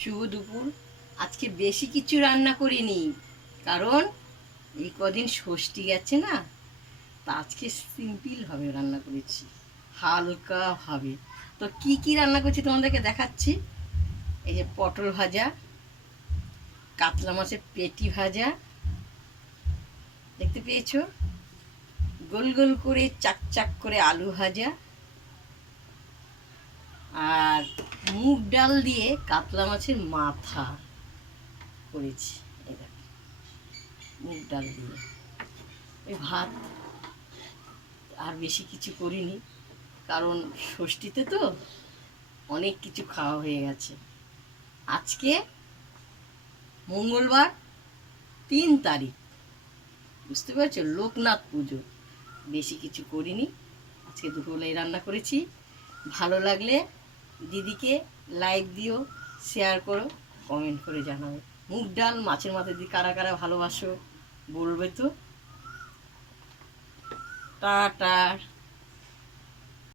শুভ দুপুর। আজকে বেশি কিছু রান্না করিনি, কারণ এই কদিন ষষ্ঠী গেছে না, তা আজকে সিম্পল ভাবে রান্না করেছি, হালকা ভাবে। তো কি কি রান্না করছি তোমাদেরকে দেখাচ্ছি। এই যে পটল ভাজা, কাতলা মাছের পেটি ভাজা, দেখতে পেয়েছো, গোল গোল করে চাক চাক করে আলু ভাজা, আর মুগ ডাল দিয়ে কাতলা মাছের মাথা করেছি। এই দেখো, মুগ ডাল দিয়ে এই ভাত। আর বেশি কিছু করিনি, কারণ ষষ্ঠীতে তো অনেক কিছু খাওয়া হয়ে গেছে। আজকে মঙ্গলবার, 3 তারিখ, বুঝতে পারছো, লোকনাথ পুজো। বেশি কিছু করিনি, আজকে দুপুরবেলায় রান্না করেছি। ভালো লাগলে দিদিকে লাইক দিও, শেয়ার করো, কমেন্ট করে জানাবে। মুগ ডাল মাছের মাথা দিয়ে কারা কারা ভালোবাসো বলবে তো। টাটা।